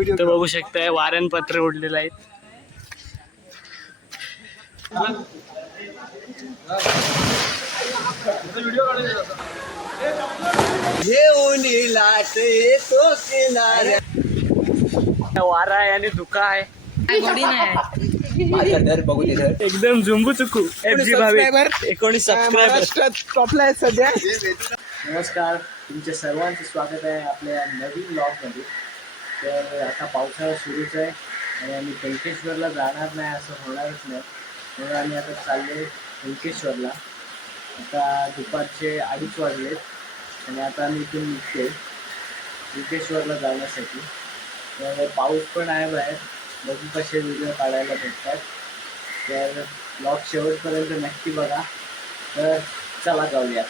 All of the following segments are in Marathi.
व्हिडिओ तर बघू शकताय वाऱ्यान पत्र उडलेलं आहेत घेऊन लाट येतो किनाऱ्या. वारा आहे आणि धुका आहे. माझा दर बघू दे धर. एकदम झुंबू चुकू. F G Bhave. एकोणीस सबस्क्रायबर टॉपला आहे सध्या. नमस्कार तुमच्या सर्वांचं स्वागत आहे आपल्या नवीन ब्लॉगमध्ये तर आता पावसाळा सुरूच आहे आणि आम्ही कंकेश्वरला जाणार नाही असं होणारच नाही. म्हणून आम्ही आता चाललो कंकेश्वरला आता दुपारचे अडीच वाजलेत आणि आता आम्ही इथून निघतोय कंकेश्वरला जाण्यासाठी. तर पाऊस पण आहे बाहेर. बघू कसे व्हिडिओ काढायला भेटतात. तर ब्लॉग शेवटपर्यंत नक्की बघा. तर चला जाऊया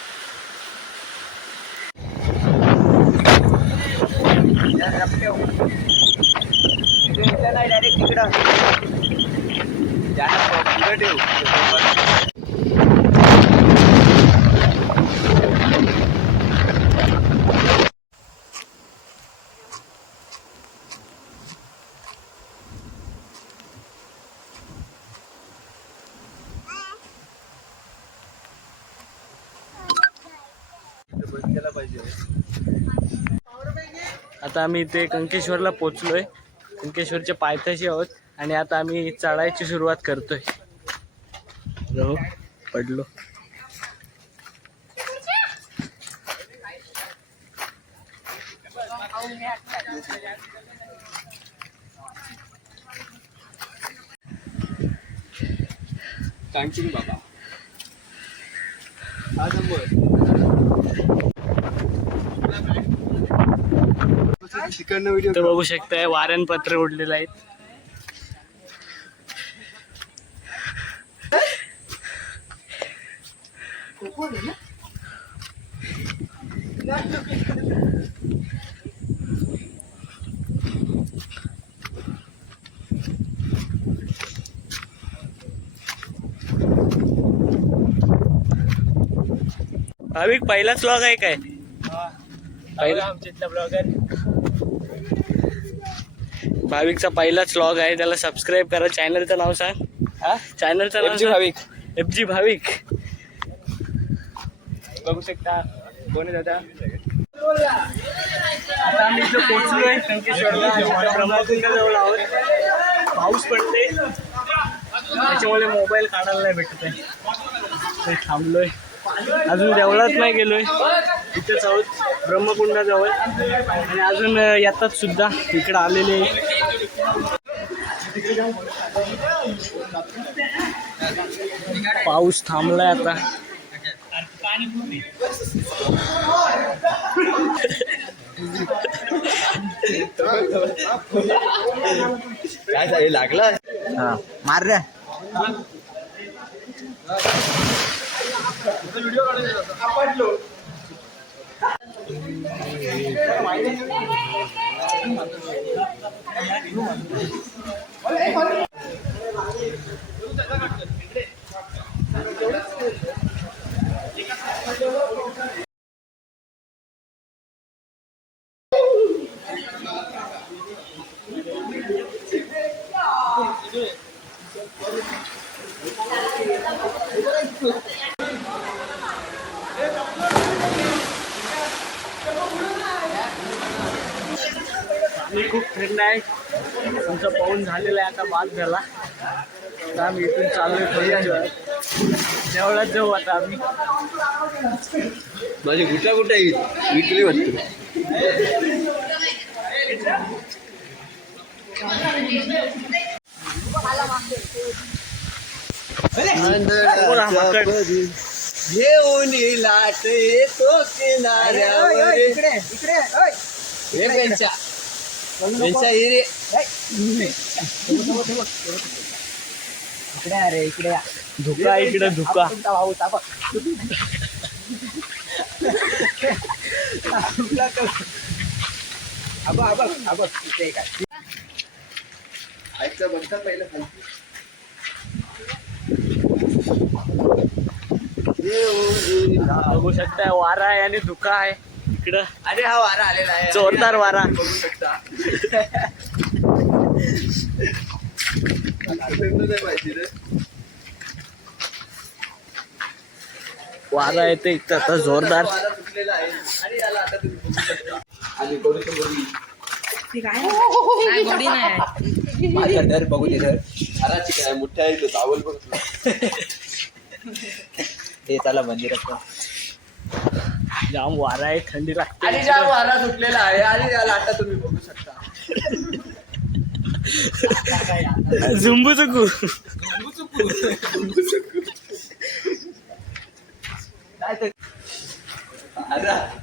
डायरेक्ट तिकडं पुढं ठेव आता आम्ही इथे कंकेश्वरला पोचलोय. कंकेश्वरच्या पायथ्याशी आहोत आणि आता आम्ही चढायची सुरुवात करतोय. हो पडलो. सांगशील बाबा हा नंबर तिकडनं व्हिडिओ तर बघू शकताय वाऱ्यान पत्र उडलेलं आहेत भाविक पहिलाच व्लॉग आहे काय? पहिला? आमच्या ब्लॉगर भाविकचा पहिलाच व्लॉग आहे. त्याला सबस्क्राईब करा. चॅनलचं नाव सांग. हा? चॅनलचं नाव भाविक. एफ जी भाविक. बघू शकता. कोण आहे दादा? आता आम्ही इथं पोहोचलोय. संकेश्वरला. आता ब्रह्मकुंडाजवळ आहोत. पाऊस पडते त्याच्यामुळे मोबाईल काढायला नाही भेटत आहे. थांबलोय. अजून देवळात नाही गेलोय. इथेच आहोत. ब्रह्मकुंडाजवळ. आणि अजून येतात सुद्धा. इकडं आलेले. पाऊस थांबलाय आता. काय झालं लागला? मार रे. थंड आहे. तुमचा पाऊन झालेला आहे आता बाद झाला. आता आम्ही इथून चाललोय थोड्या जाऊ आता आम्ही. माझी कुठं कुठं येईल विकली वाटतं. घेऊन लाट येतो किनाऱ्यावर. इकडे इकडे हे हिरे. इकडे अरे इकडे धुका इकडे धुका. आबा आबा काय बघता पहिलं खाली. बघू शकताय वारा आहे आणि धुका आहे. इकडं. अरे हा वारा आलेला आहे. जोरदार वारा. बघू शकता. वारा येते इथं आता जोरदार. आणि याला आता तुम्ही बघू शकता. आणि गोडी समोर नाही गोडी नाही. माझ्या डर बघू दे डर हराची काय मोठ्या आहे तो चावल बघ. हे त्याला मंदिरात जाम वारा आहे थंडी आणि ज्या लागते वारा सुटलेला आहे. आणि याला आता तुम्ही बघू शकता. झुंबू चुकू.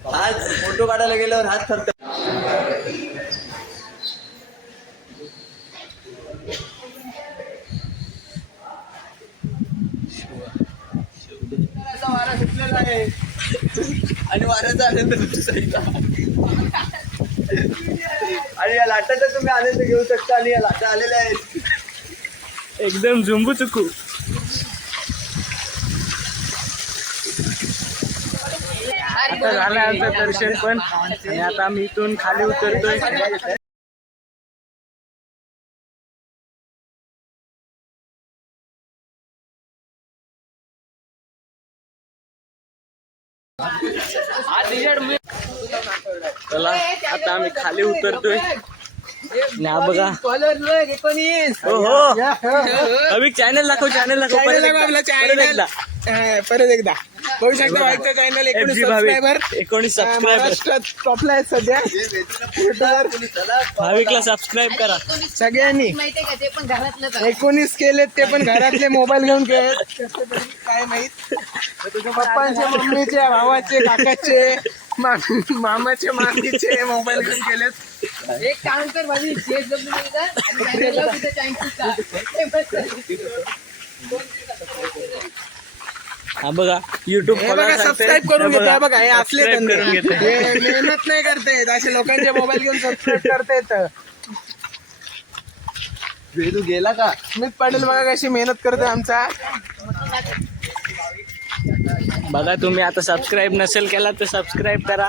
हात फोटो काढायला गेल्यावर हात थरत वारा सुटलेला आहे. आणि वाऱ्याचा आनंद लुटू आणि या लाटाचा तुम्ही आनंद घेऊ शकता आणि या लाटा आलेल्या आहेत. एकदम झुंबू चुकू. आता झालं आमचं दर्शन पण. आणि आता आम्ही इथून खाली उतरतोय. चला आता आम्ही खाली उतरतोय. हा बघा. हो हो अभि चॅनल दाखव चॅनल दाखव. परत एकदा, परत एकदा. बघू शकता चॅनल एकोणीस सबस्क्रायबर एकोणीस सबस्क्रायबर महाराष्ट्रात टॉपला आहेत सध्या. भाविकला सबस्क्राईब करा. सगळ्यांनी. माहितीये का? ते पण घरातलंच आहे. एकोणीस केलेत ते पण घरातले मोबाईल घेऊन कसं तरी काय माहीत? पप्पांचे मम्मीचे भावाचे काकाचे मा- मामाचे मामीचे मोबाईल घेऊन केलेत एक काम कर माझी JSW चा आणि banner लाव तिथे Chinese चा. ते बस. हा बघा युट्यूब हे बघा सबस्क्राईब करून घेते बघा हे असले करून धंदे. हे मेहनत नाही करतायत असे लोकांचे मोबाईल घेऊन सबस्क्राईब करतायत. वेदू गेला का? स्मित पाटील बघा कशी मेहनत करते आमचा. बघा तुम्ही आता सबस्क्राईब नसेल केला तर सबस्क्राईब करा.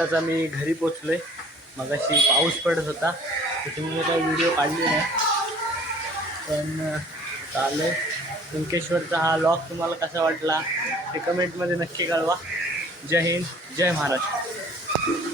आत्ताच आम्ही घरी पोचलोय. मग अशी पाऊस पडत होता त्याच्यामुळे काही व्हिडिओ काढले नाही. पण चालेल. कुंकेश्वरचा हा लॉग तुम्हाला कसा वाटला ते कमेंटमध्ये नक्की कळवा. जय हिंद जय महाराष्ट्र.